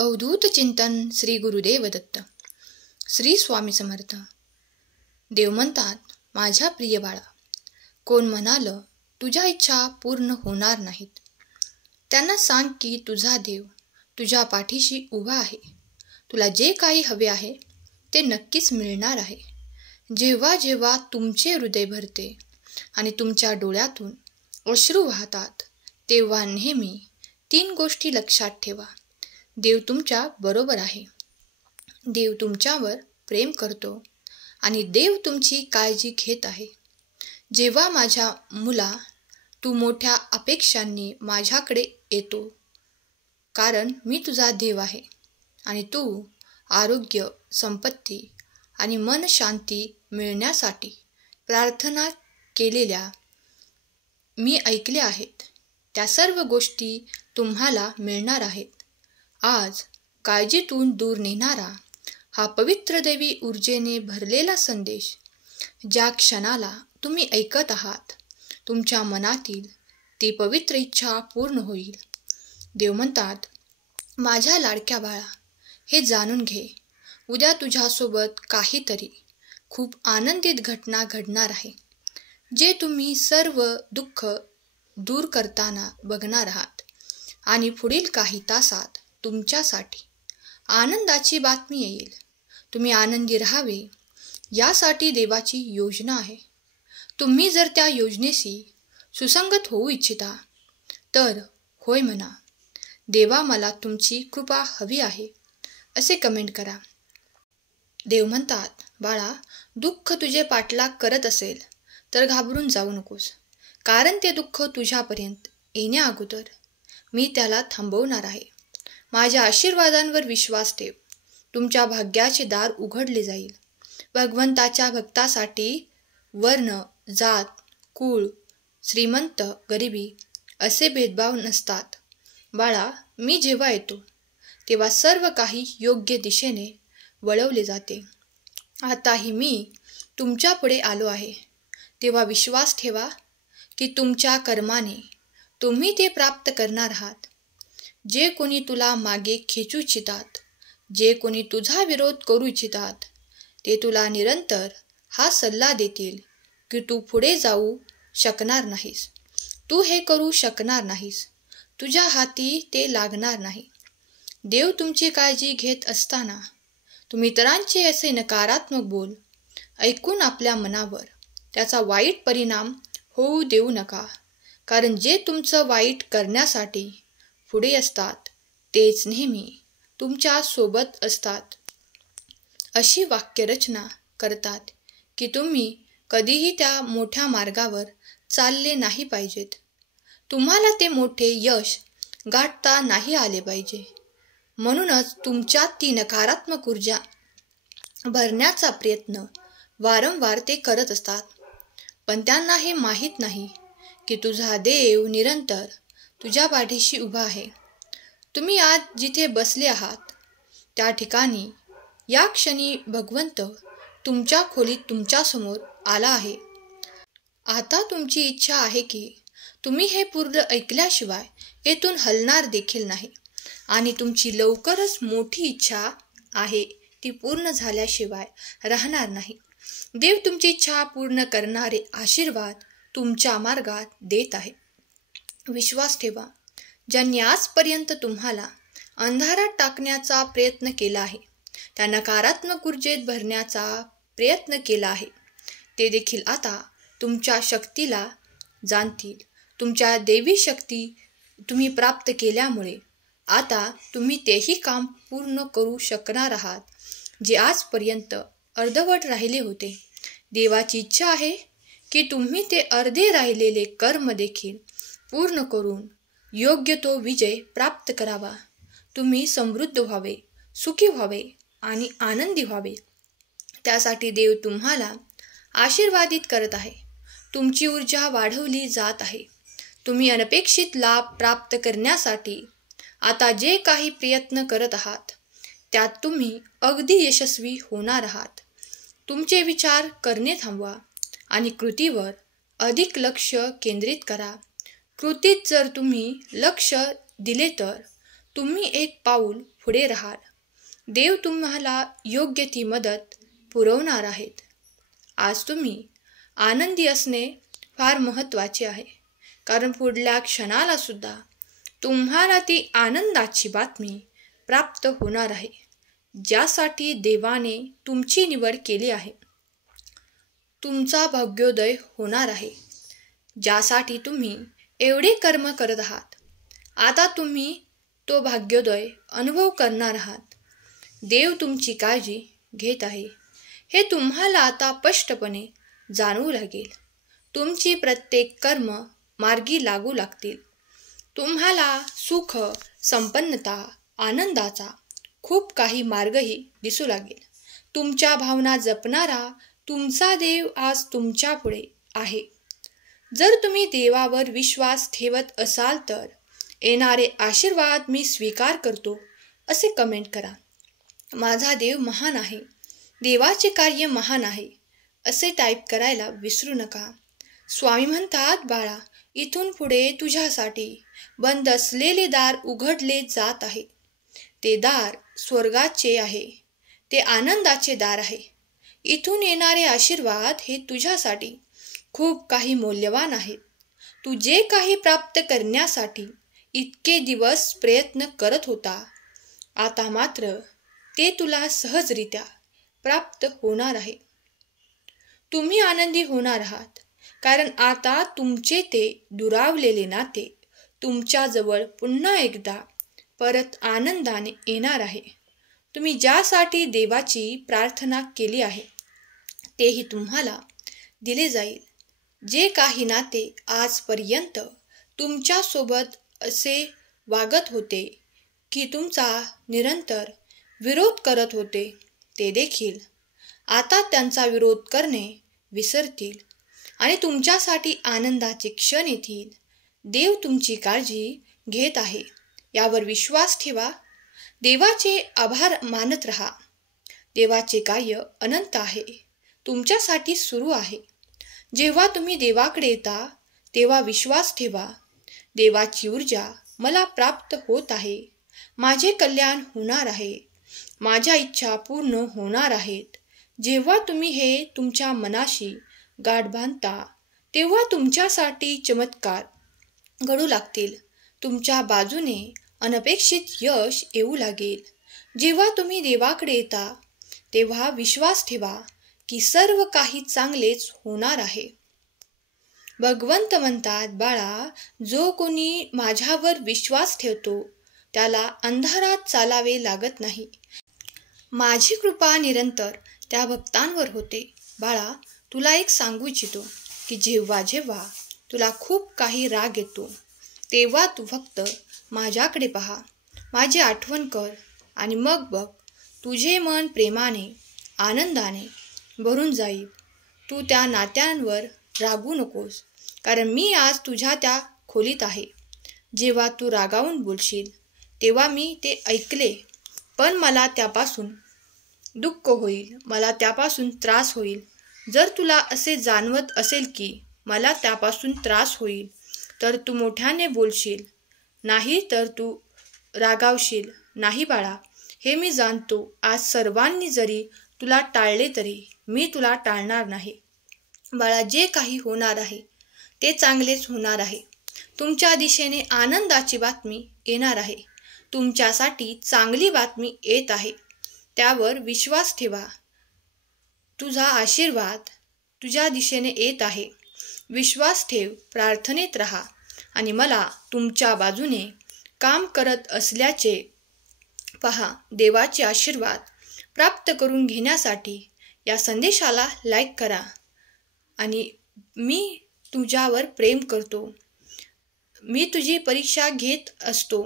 अवधूत चिंतन श्री गुरुदेव दत्त. श्री स्वामी समर्थ. देव म्हणतात, माझ्या प्रिय बाळा, कोण म्हणालं तुझ्या इच्छा पूर्ण होणार नाहीत, त्यांना सांग की तुझा देव तुझ्या पाठीशी उभा आहे. तुला जे काही हवे आहे ते नक्कीच मिळणार आहे. जेव्हा जेव्हा तुमचे हृदय भरते आणि तुमच्या डोळ्यातून अश्रू वाहतात, तेव्हा नेहमी 3 गोष्टी लक्षात ठेवा. देव तुमच्या बरोबर आहे, देव तुमच्यावर प्रेम करतो आणि देव तुमची काळजी घेत आहे. जेव्हा माझ्या मुला तू मोठ्या अपेक्षांनी माझ्याकडे येतो, कारण मी तुझा देव आहे आणि तू आरोग्य, संपत्ती आणि मन शांती मिळण्यासाठी प्रार्थना केलेल्या मी ऐकल्या आहेत, त्या सर्व गोष्टी तुम्हाला मिळणार आहेत. आज काळजीतून दूर नेणारा हा पवित्र दैवी ऊर्जेने भरलेला संदेश ज्या क्षणाला तुम्ही ऐकत आहात, तुमच्या मनातील ती पवित्र इच्छा पूर्ण होईल. देव म्हणतात, माझ्या लाडक्या बाळा, हे जाणून घे, उद्या तुझ्यासोबत काहीतरी खूप आनंदित घटना घडणार आहे, जे तुम्ही सर्व दुःख दूर करताना बघणार आहात. आणि पुढील काही तासात तुमच्यासाठी आनंदाची बातमी येईल. तुम्ही आनंदी राहावे यासाठी देवाची योजना आहे. तुम्ही जर त्या योजनेशी सुसंगत होऊ इच्छिता तर होय म्हणा. देवा, मला तुमची कृपा हवी आहे असे कमेंट करा. देव म्हणतात, बाळा, दुःख तुझे पाठलाग करत असेल तर घाबरून जाऊ नकोस, कारण ते दुःख तुझ्यापर्यंत येण्या अगोदर मी त्याला थांबवणार आहे. माझ्या आशीर्वादांवर विश्वास ठेव, तुमच्या भाग्याचे दार उघडले जाईल. भगवंताच्या भक्तासाठी वर्ण, जात, कुळ, श्रीमंत, गरिबी असे भेदभाव नसतात. बाळा, मी जेव्हा येतो तेव्हा सर्व काही योग्य दिशेने वळवले जाते. आताही मी तुमच्या पुढे आलो आहे, तेव्हा विश्वास ठेवा की तुमच्या कर्माने तुम्ही ते प्राप्त करणार आहात. जे कोणी तुला मागे खेचू इच्छितात, जे कोणी तुझा विरोध करू इच्छितात, ते तुला निरंतर हा सल्ला देतील की तू पुढे जाऊ शकणार नाहीस, तू हे करू शकणार नाहीस, तुझ्या हाती ते लागणार नाही. देव तुमची काळजी घेत असताना तुम्ही इतरांचे असे नकारात्मक बोल ऐकून आपल्या मनावर त्याचा वाईट परिणाम होऊ देऊ नका, कारण जे तुमचं वाईट करण्यासाठी पुढे असतात तेच नेहमी तुमच्या सोबत असतात. अशी वाक्यरचना करतात की तुम्ही कधीही त्या मोठ्या मार्गावर चालले नाही पाहिजेत. तुम्हाला ते मोठे यश गाठता नाही आले पाहिजे. म्हणूनच तुमच्यात ती नकारात्मक ऊर्जा भरण्याचा प्रयत्न वारंवार ते करत असतात. पण त्यांना हे माहीत नाही की तुझा देव निरंतर तुझ्या पाठीशी उभा आहे. तुम्ही आज जिथे बसले आहात त्या ठिकाणी या क्षणी भगवंत तुमच्या खोलीत तुमच्यासमोर आला आहे. आता तुमची इच्छा आहे की तुम्ही हे पूर्ण ऐकल्याशिवाय येथून हलणार देखील नाही, आणि तुमची लवकरच मोठी इच्छा आहे ती पूर्ण झाल्याशिवाय राहणार नाही. देव तुमची इच्छा पूर्ण करणारे आशीर्वाद तुमच्या मार्गात देत आहे. विश्वास ठेवा, ज्यांनी आजपर्यंत तुम्हाला अंधारात टाकण्याचा प्रयत्न केला आहे, त्या नकारात्मक ऊर्जेत भरण्याचा प्रयत्न केला आहे, ते देखील आता तुमच्या शक्तीला जाणतील. तुमच्या दैवी शक्ती तुम्ही प्राप्त केल्यामुळे आता तुम्ही तेही काम पूर्ण करू शकणार आहात जे आजपर्यंत अर्धवट राहिले होते. देवाची इच्छा आहे की तुम्ही ते अर्धे राहिलेले कर्म देखील पूर्ण करून योग्य तो विजय प्राप्त करावा. तुम्ही समृद्ध व्हावे, सुखी व्हावे आणि आनंदी व्हावे, त्यासाठी देव तुम्हाला आशीर्वादित करत आहे. तुमची ऊर्जा वाढवली जात आहे. तुम्ही अनपेक्षित लाभ प्राप्त करण्यासाठी आता जे काही प्रयत्न करत आहात त्यात तुम्ही अगदी यशस्वी होणार आहात. तुमचे विचार करणे थांबवा आणि कृतीवर अधिक लक्ष केंद्रित करा. कृतीत जर तुम्ही लक्ष दिले तर तुम्ही एक पाऊल पुढे राहाल. देव तुम्हाला योग्य ती मदत पुरवणार आहेत. आज तुम्ही आनंदी असणे फार महत्त्वाचे आहे, कारण पुढल्या क्षणाला सुद्धा तुम्हाला ती आनंदाची बातमी प्राप्त होणार आहे, ज्यासाठी देवाने तुमची निवड केली आहे. तुमचा भाग्योदय होणार आहे, ज्यासाठी तुम्ही एवढे कर्म करत आहात. आता तुम्ही तो भाग्योदय अनुभव करणार आहात. देव तुमची काळजी घेत आहे हे तुम्हाला आता स्पष्टपणे जाणवू लागेल. तुमची प्रत्येक कर्म मार्गी लागू लागतील. तुम्हाला सुख, संपन्नता, आनंदाचा खूप काही मार्गही दिसू लागेल. तुमच्या भावना जपणारा तुमचा देव आज तुमच्या पुढे आहे. जर तुम्ही देवावर विश्वास ठेवत असाल तर येणारे आशीर्वाद मी स्वीकार करतो असे कमेंट करा. माझा देव महान आहे, देवाचे कार्य महान आहे असे टाईप करायला विसरू नका. स्वामी म्हणतात, बाळा, इथून पुढे तुझ्यासाठी बंद असलेले दार उघडले जात आहे. ते दार स्वर्गाचे आहे, ते आनंदाचे दार आहे. इथून येणारे आशीर्वाद हे तुझ्यासाठी खूप काही मौल्यवान आहेत. तू जे काही प्राप्त करण्यासाठी इतके दिवस प्रयत्न करत होता, आता मात्र ते तुला सहजरित्या प्राप्त होणार आहे. तुम्ही आनंदी होणार आहात, कारण आता तुमचे ते दुरावलेले नाते तुमच्याजवळ पुन्हा एकदा परत आनंदाने येणार आहे. तुम्ही ज्यासाठी देवाची प्रार्थना केली आहे तेही तुम्हाला दिले जाईल. जे काही नाते आजपर्यंत तुमच्यासोबत असे वागत होते की तुमचा निरंतर विरोध करत होते, ते देखील आता त्यांचा विरोध करणे विसरतील आणि तुमच्यासाठी आनंदाचे क्षण येतील. देव तुमची काळजी घेत आहे यावर विश्वास ठेवा. देवाचे आभार मानत राहा. देवाचे कार्य अनंत आहे, तुमच्यासाठी सुरू आहे. जेव्हा तुम्ही देवाकडे येता तेव्हा विश्वास ठेवा. देवाची ऊर्जा मला प्राप्त होत आहे. माझे कल्याण होणार आहे. माझ्या इच्छा पूर्ण होणार आहेत. जेव्हा तुम्ही हे तुमच्या मनाशी गाठ बांधता तेव्हा तुमच्यासाठी चमत्कार घडू लागतील. तुमच्या बाजूने अनपेक्षित यश येऊ लागेल. जेव्हा तुम्ही देवाकडे येता तेव्हा विश्वास ठेवा की सर्व काही चांगलेच होणार आहे. भगवंत म्हणतात, बाळा, जो कोणी माझ्यावर विश्वास ठेवतो त्याला अंधारात चालावे लागत नाही. माझी कृपा निरंतर त्या भक्तांवर होते. बाळा, तुला एक सांगू इच्छितो की जेव्हा जेव्हा तुला खूप काही राग येतो तेव्हा तू फक्त माझ्याकडे पहा, माझी आठवण कर आणि मग बघ, तुझे मन प्रेमाने, आनंदाने भरून जाईल. तू त्या नात्यांवर रागू नकोस, कारण मी आज तुझ्या त्या खोलीत आहे. जेव्हा तू रागावून बोलशील तेव्हा मी ते ऐकले, पण मला त्यापासून दुःख होईल, मला त्यापासून त्रास होईल. जर तुला असे जाणवत असेल की मला त्यापासून त्रास होईल तर तू मोठ्याने बोलशील, नाही तर तू रागावशील. नाही बाळा, हे मी जाणतो. आज सर्वांनी जरी तुला टाळले तरी मी तुला टाळणार नाही. बाळा, जे काही होणार आहे ते चांगलेच होणार आहे. तुमच्या दिशेने आनंदाची बातमी येणार आहे. तुमच्यासाठी चांगली बातमी येत आहे. त्यावर विश्वास ठेवा. तुझा आशीर्वाद तुझ्या दिशेने येत आहे. विश्वास ठेव, प्रार्थनेत राहा आणि मला तुमच्या बाजूने काम करत असल्याचे पहा. देवाचे आशीर्वाद प्राप्त करून घेण्यासाठी या संदेशाला लाईक करा. आणि मी तुझ्यावर प्रेम करतो. मी तुझी परीक्षा घेत असतो.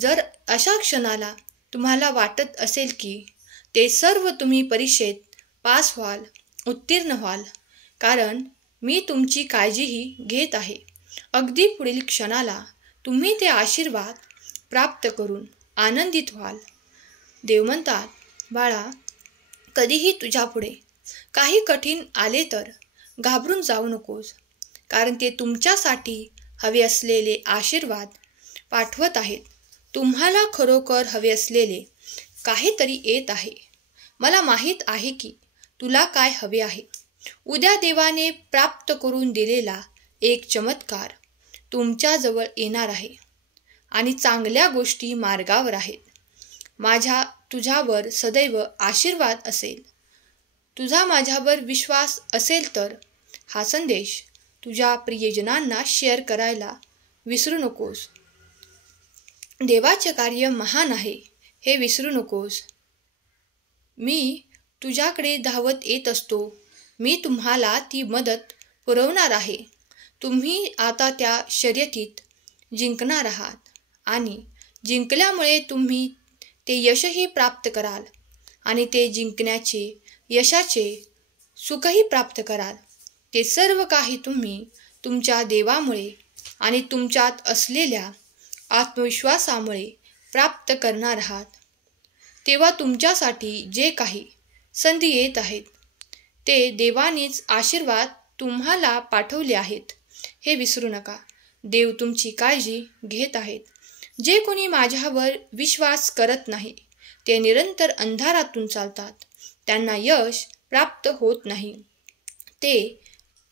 जर अशा क्षणाला तुम्हाला वाटत असेल की ते सर्व तुम्ही परीक्षेत पास व्हाल, उत्तीर्ण व्हाल, कारण मी तुमची काळजीही घेत आहे. अगदी पुढील क्षणाला तुम्ही ते आशीर्वाद प्राप्त करून आनंदित व्हाल. देव म्हणतात, बाळा, कधीही तुझ्यापुढे काही कठीण आले तर घाबरून जाऊ नकोस, कारण ते तुमच्यासाठी हवे असलेले आशीर्वाद पाठवत आहेत. तुम्हाला खरोखर हवे असलेले काहीतरी येत आहे. मला माहीत आहे की तुला काय हवे आहे. उद्या देवाने प्राप्त करून दिलेला एक चमत्कार तुमच्याजवळ येणार आहे आणि चांगल्या गोष्टी मार्गावर आहेत. माझा तुझ्यावर सदैव आशीर्वाद असेल. तुझा माझ्यावर विश्वास असेल तर हा संदेश तुझ्या प्रियजनांना शेअर करायला विसरू नकोस. देवाचे कार्य महान आहे हे विसरू नकोस. मी तुझ्याकडे धावत येत असतो. मी तुम्हाला ती मदत पुरवणार आहे. तुम्ही आता त्या शर्यतीत जिंकणार आहात आणि जिंकल्यामुळे तुम्ही ते यशही प्राप्त कराल आणि ते जिंकण्याचे यशाचे सुखही प्राप्त कराल. ते सर्व काही तुम्ही तुमच्या देवामुळे आणि तुमच्यात असलेल्या आत्मविश्वासामुळे प्राप्त करणार आहात. तेव्हा तुमच्यासाठी जे काही संधी येत आहेत ते देवानेच आशीर्वाद तुम्हाला पाठवले आहेत हे विसरू नका. देव तुमची काळजी घेत आहेत. जे कोणी माझ्यावर विश्वास करत नाही ते निरंतर अंधारातून चालतात. त्यांना यश प्राप्त होत नाही. ते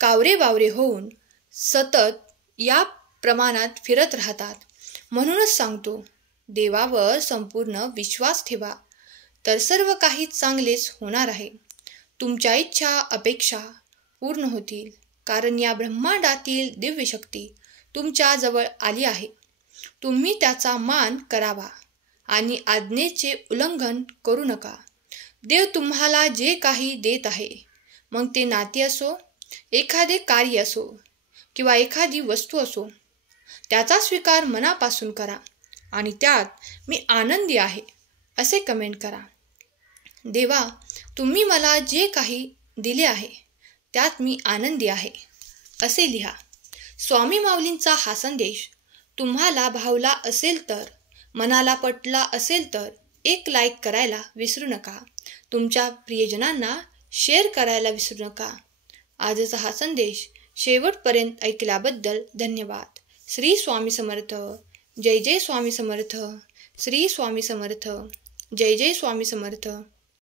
कावरेबावरे होऊन सतत या प्रमाणात फिरत राहतात. म्हणूनच सांगतो, देवावर संपूर्ण विश्वास ठेवा तर सर्व काही चांगलेच होणार आहे. तुमच्या इच्छा अपेक्षा पूर्ण होतील कारण या ब्रह्मांडातील दिव्य शक्ती तुमच्या जवळ आली आहे. तुम्ही त्याचा मान करावा आणि आज्ञेचे उल्लंघन करू नका. देव तुम्हाला जे काही देत आहे, मग ते नाते असो, एखादे कार्य असो किंवा एखादी वस्तू असो, त्याचा स्वीकार मनापासून करा आणि त्यात मी आनंदी आहे असे कमेंट करा. देवा, तुम्ही मला जे काही दिले आहे त्यात मी आनंदी आहे असे लिहा. स्वामी माऊलींचा हा संदेश तुम्हाला भावला असेल तर, मनाला पटला असेल तर एक लाईक करायला विसरू नका. तुमच्या प्रियजनांना शेअर करायला विसरू नका. आजचा हा संदेश शेवटपर्यंत ऐकल्याबद्दल धन्यवाद. श्री स्वामी समर्थ. जय जय स्वामी समर्थ. श्री स्वामी समर्थ. जय जय स्वामी समर्थ.